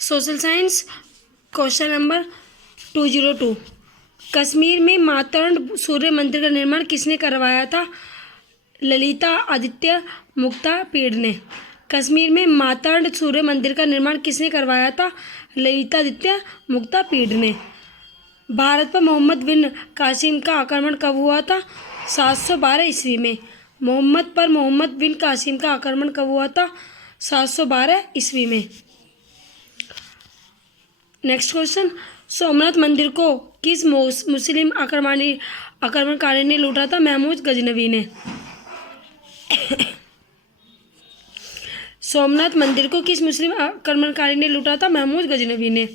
Social science question number 202। Kashmir में मातरण सूर्य मंदिर का निर्माण किसने करवाया था? ललिता आदित्य मुक्तापीड ने। कश्मीर में मातरण सूर्य मंदिर का निर्माण किसने करवाया था? ललिता आदित्य मुक्तापीड ने। भारत पर मोहम्मद बिन कासिम का आक्रमण कब हुआ था? 712 ईस्वी में। मोहम्मद बिन कासिम का आक्रमण कब हुआ था? 712 ईस्वी में। नेक्स्ट क्वेश्चन, सोमनाथ मंदिर को किस मुस्लिम आक्रमणकारी ने लूटा था? महमूद गजनवी ने। सोमनाथ मंदिर को किस मुस्लिम आक्रमणकारी ने लूटा था? महमूद गजनवी ने।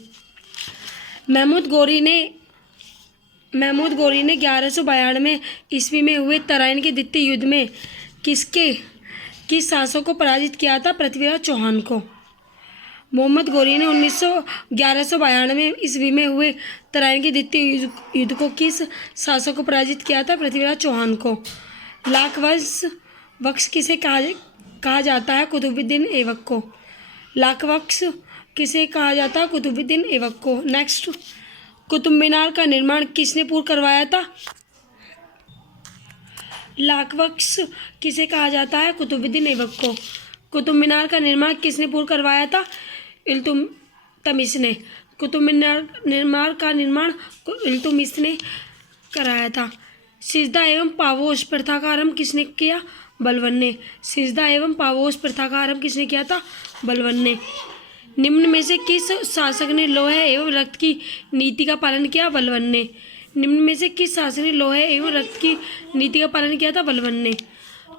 महमूद गौरी ने 1192 ईस्वी में हुए तराइन के द्वितीय युद्ध में किस शासक को पराजित किया था? पृथ्वीराज चौहान को। मोहम्मद गौरी ने 1192 ईस्वी में हुए तराइन के द्वितीय युद्ध को किस शासक को पराजित किया था? पृथ्वीराज चौहान को। लाख वक्स किसे कहा जाता है? कुतुबुद्दीन ऐबक को। लाख वक्स किसे कहा जाता है? कुतुबुद्दीन ऐबक को। नेक्स्ट, कुतुब मीनार का निर्माण किसने पूर्ण करवाया था? लाख वक्स किसे कहा जाता है? कुतुबुद्दीन ऐबक को। कुतुब मीनार का निर्माण किसने पूर्ण करवाया था? इल्तुतमिश ने। कुतुब मीनार का निर्माण इल्तुतमिश ने कराया था। सिजदा एवं पावोश प्रथा का आरंभ किसने किया? बलबन ने। सिजदा एवं पावोश प्रथा का आरंभ किसने किया था? बलबन ने। निम्न में से किस शासक ने लोहे एवं रक्त की नीति का पालन किया? बलबन ने। निम्न में से किस शासक ने लोहे एवं रक्त की नीति का पालन किया था? बलबन ने।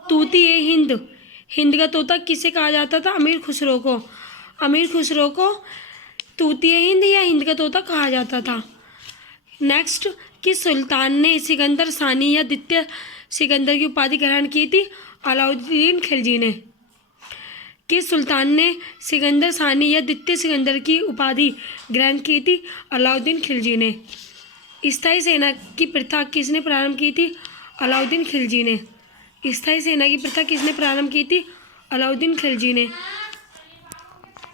तूती ए हिंद का तोता किसे कहा जाता था? अमीर खुसरो को। अमीर खुसरो को तूती ए हिंद या हिंद का तोता कहा जाता था। नेक्स्ट, किस सुल्तान ने सिकंदर सानी या द्वितीय सिकंदर की उपाधि ग्रहण की थी? अलाउद्दीन खिलजी ने। किस सुल्तान ने सिकंदर सानी या द्वितीय सिकंदर की उपाधि ग्रहण की थी? अलाउद्दीन खिलजी ने। स्थायी सेना की प्रथा किसने प्रारंभ की थी? अलाउद्दीन खिलजी ने। स्थायी सेना की प्रथा किसने प्रारंभ की थी? अलाउद्दीन खिलजी ने।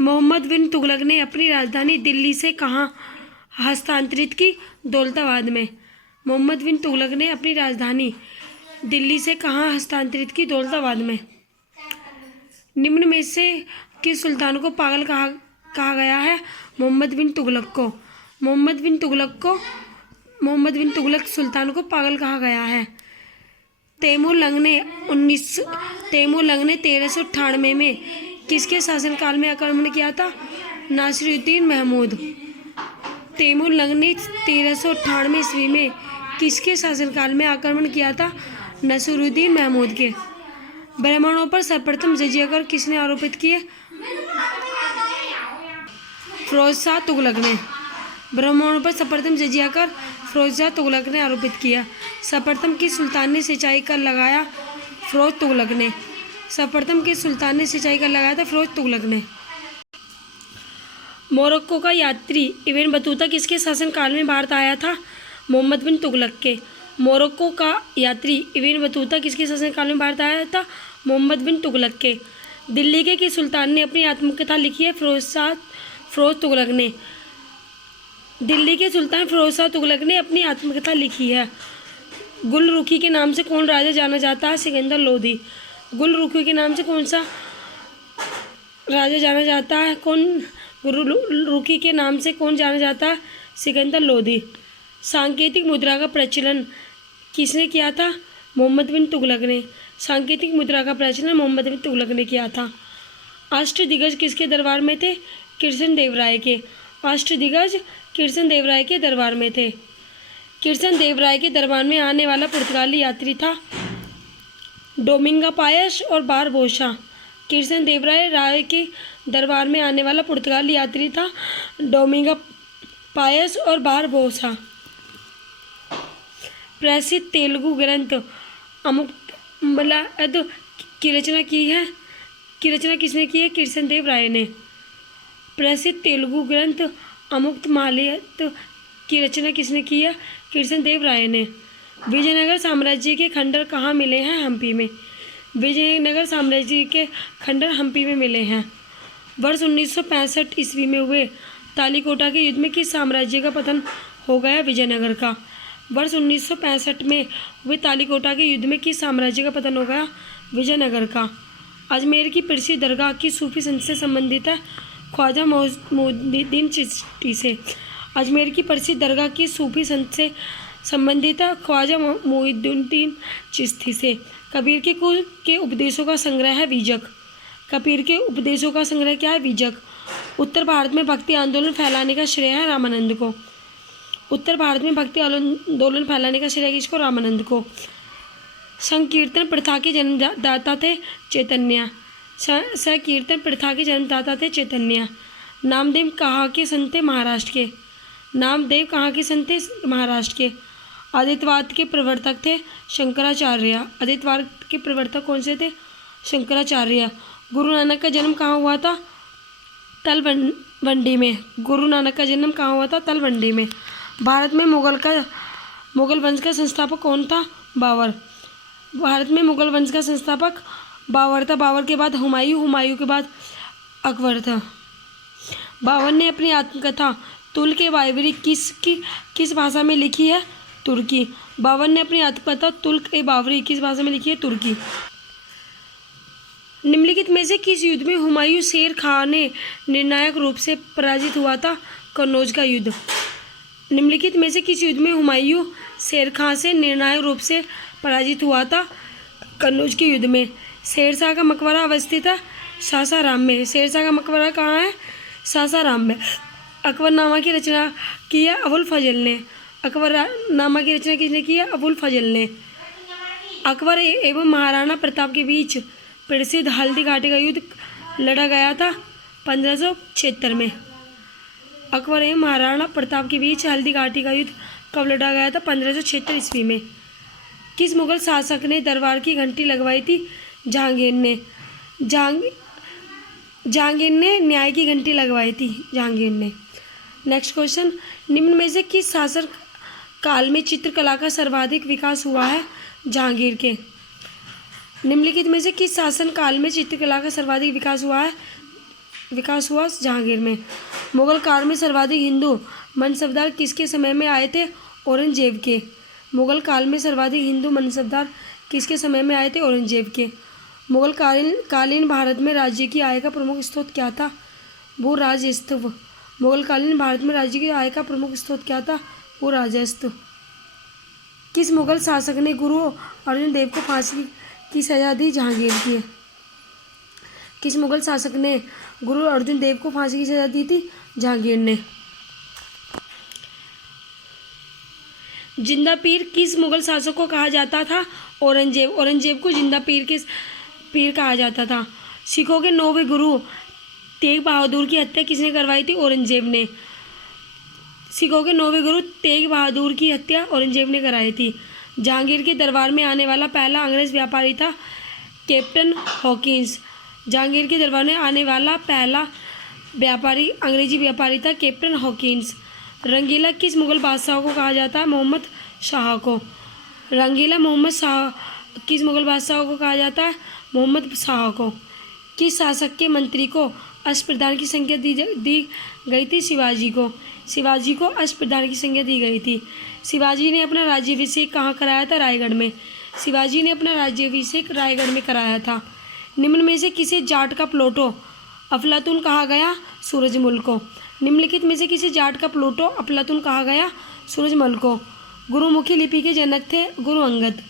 मोहम्मद बिन तुगलक ने अपनी राजधानी दिल्ली से कहाँ हस्तांतरित की? दौलताबाद में। मोहम्मद बिन तुगलक ने अपनी राजधानी दिल्ली से कहाँ हस्तांतरित की? दौलताबाद में। निम्न में से किस सुल्तान को पागल कहा गया है? मोहम्मद बिन तुगलक को। मोहम्मद बिन तुगलक सुल्तान को पागल कहा गया है। तैमूर लंग ने 1398 में किसके शासनकाल में आक्रमण किया था? नासिरुद्दीन महमूद। तैमूर लंग ने 1398 ईस्वी में किसके शासनकाल में आक्रमण किया था? नासिरुद्दीन महमूद के। ब्राह्मणों पर सर्वप्रथम जजिया कर किसने आरोपित किए? फिरोज शाह तुगलक ने। ब्राह्मणों पर सर्वप्रथम जजिया कर फिरोज शाह तुगलक ने आरोपित किया। सर्वप्रथम किस सुल्तान ने सिंचाई कर लगाया? फिरोज तुगलक ने। सर्वप्रथम किस सुल्तान ने सिंचाई कर लगाया था? फिरोज तुगलक ने। मोरक्को का यात्री इब्न बतूता किसके शासनकाल में भारत आया था? मोहम्मद बिन तुगलक के। मोरक्को का यात्री इब्न बतूता किसके शासनकाल में भारत आया था? मोहम्मद बिन तुगलक के। दिल्ली के किस सुल्तान ने अपनी आत्मकथा लिखी है? फिरोज तुगलक ने। दिल्ली के सुल्तान फिरोज शाह तुगलक ने अपनी आत्मकथा लिखी है। गुलरुखी के नाम से कौन राजा जाना जाता है? सिकंदर लोदी। गुलरुखी के नाम से कौन सा राजा जाना जाता है? गुलरुखी के नाम से कौन जाना जाता है? सिकंदर लोदी। सांकेतिक मुद्रा का प्रचलन किसने किया था? मोहम्मद बिन तुगलक ने। सांकेतिक मुद्रा का प्रचलन मोहम्मद बिन तुगलक ने किया था। अष्टदिग्गज किसके दरबार में थे? कृष्णदेवराय के। अष्टदिग्गज कृष्णदेवराय के दरबार में थे। कृष्णदेवराय के दरबार में आने वाला पुर्तगाली यात्री था डोमिंगा पायस और बारबोसा। कृष्णदेवराय के दरबार में आने वाला पुर्तगाली यात्री था डोमिंगा पायस और बारबोसा। प्रसिद्ध तेलुगु ग्रंथ अमुक्तमाल्यद की रचना किसने की है? कृष्णदेवराय ने। प्रसिद्ध तेलुगु ग्रंथ अमुक्तमाल्यद की रचना किसने की है? कृष्णदेवराय ने। विजयनगर साम्राज्य के खंडर कहाँ मिले हैं? हम्पी में। विजयनगर साम्राज्य के खंडर हम्पी में मिले हैं। वर्ष 1965 ईस्वी में हुए तालीकोटा के युद्ध में किस साम्राज्य का पतन हो गया? विजयनगर का। वर्ष 1965 में हुए तालीकोटा के युद्ध में किस साम्राज्य का पतन हो गया? विजयनगर का। अजमेर की प्रसिद्ध दरगाह किस सूफी संत से संबंधित है? ख्वाजा मोइनुद्दीन चिश्ती से। अजमेर की प्रसिद्ध दरगाह किस सूफी संत से संबंधित है? ख्वाजा मोइनुद्दीन चिश्ती से। कबीर के उपदेशों का संग्रह है बीजक। कबीर के उपदेशों का संग्रह क्या है? बीजक। उत्तर भारत में भक्ति आंदोलन फैलाने का श्रेय है रामानंद को। उत्तर भारत में भक्ति आंदोलन फैलाने का श्रेय किसको? रामानंद को। संकीर्तन प्रथा के जन्मदाता थे चैतन्य। संकीर्तन प्रथा के जन्मदाता थे चैतन्य। नामदेव कहाँ के संत थे? महाराष्ट्र के। नामदेव कहाँ के संत थे? महाराष्ट्र के। अद्वैतवाद के प्रवर्तक थे शंकराचार्य। अद्वैतवाद के प्रवर्तक कौन से थे? शंकराचार्य। गुरु नानक का जन्म कहाँ हुआ था? तलवंडी में। गुरु नानक का जन्म कहाँ हुआ था? तलवंडी में। भारत में मुगल वंश का संस्थापक कौन था? बाबर। भारत में मुगल वंश का संस्थापक बाबर था। बाबर के बाद हुमायूं, हुमायूं के बाद अकबर था। बाबर ने अपनी आत्मकथा तुल्क ए बाबरी किस भाषा में लिखी है? तुर्की। बाबर ने अपनी आत्मकथा तुल्क ए बाबरी किस भाषा में लिखी है? तुर्की। निम्नलिखित में से किस युद्ध में हुमायूं शेर खां ने निर्णायक रूप से पराजित हुआ था? कन्नौज का युद्ध। निम्नलिखित में से किस युद्ध में हुमायूं शेर खां से निर्णायक रूप से पराजित हुआ था? कन्नौज के युद्ध में। शेरशाह का मकबरा अवस्थित है सासाराम में। शेरशाह का मकबरा कहाँ है? सासाराम में। अकबरनामा की रचना की है अबुल फजल ने। अकबरनामा की रचना किसने की है? अबुल फजल ने। अकबर एवं महाराणा प्रताप के बीच प्रसिद्ध हल्दी घाटी का युद्ध लड़ा गया था 1576 में। अकबर एवं महाराणा प्रताप के बीच हल्दी घाटी का युद्ध कब लड़ा गया था? 1576 ईस्वी में। किस मुगल शासक ने दरबार की घंटी लगवाई थी? जहांगीर ने। जहांगीर ने न्याय की घंटी लगवाई थी। जहांगीर ने। नेक्स्ट क्वेश्चन, निम्न में से किस शासन काल में चित्रकला का सर्वाधिक विकास हुआ है? जहांगीर के। निम्नलिखित में से किस शासन काल में चित्रकला का सर्वाधिक विकास हुआ? जहांगीर में। मुगल काल में सर्वाधिक हिंदू मनसबदार किसके समय में आए थे? औरंगजेब के। मुगल काल में सर्वाधिक हिंदू मनसबदार किसके समय में आए थे? औरंगजेब के। मुगल कालीन भारत में राज्य की आय का प्रमुख स्रोत क्या था? भू राजस्व। मुगल कालीन भारत में राज्य की आय का प्रमुख स्रोत क्या था? भू राजस्व। किस मुगल शासक ने गुरु अर्जुन देव को फांसी की सजा दी? जहांगीर की। किस मुगल शासक ने गुरु अर्जुन देव को फांसी की सजा दी थी? जहांगीर ने। जिंदा पीर किस मुगल शासक को कहा जाता था? औरंगजेब। औरंगजेब को जिंदा पीर कहा जाता था। सिखों के 9वें गुरु तेग बहादुर की हत्या किसने करवाई थी? औरंगजेब ने। सिखों के 9वें गुरु तेग बहादुर की हत्या औरंगजेब ने कराई थी। जहांगीर के दरबार में आने वाला पहला अंग्रेज व्यापारी था कैप्टन हॉकिंस। जहांगीर के दरबार में आने वाला पहला अंग्रेजी व्यापारी था कैप्टन हॉकिंस। रंगीला किस मुगल बादशाह को कहा जाता है? मोहम्मद शाह को। रंगीला मोहम्मद शाह किस मुगल बादशाह को कहा जाता है? मोहम्मद शाह को। किस शासक के मंत्री को अष्टप्रधान की संज्ञा दी गई थी? शिवाजी को। शिवाजी को अष्टप्रधान की संज्ञा दी गई थी। शिवाजी ने अपना राज्याभिषेक कहाँ कराया था? रायगढ़ में। शिवाजी ने अपना राज्याभिषेक रायगढ़ में कराया था। निम्न में से किसे जाट का प्लोटो अफलातून कहा गया? सूरजमल को। निम्नलिखित में से किसे जाट का प्लोटो अफलातून कहा गया? सूरजमल को। गुरुमुखी लिपि के जनक थे गुरु अंगद।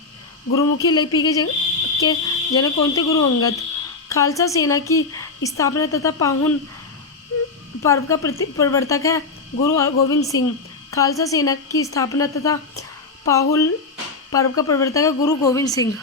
गुरुमुखी लिपि के जनक कौन थे? गुरु अंगद। खालसा सेना की स्थापना तथा पाहुन पर्व का प्रवर्तक है गुरु गोविंद सिंह। खालसा सेना की स्थापना तथा पाहुन पर्व का प्रवर्तक है गुरु गोविंद सिंह।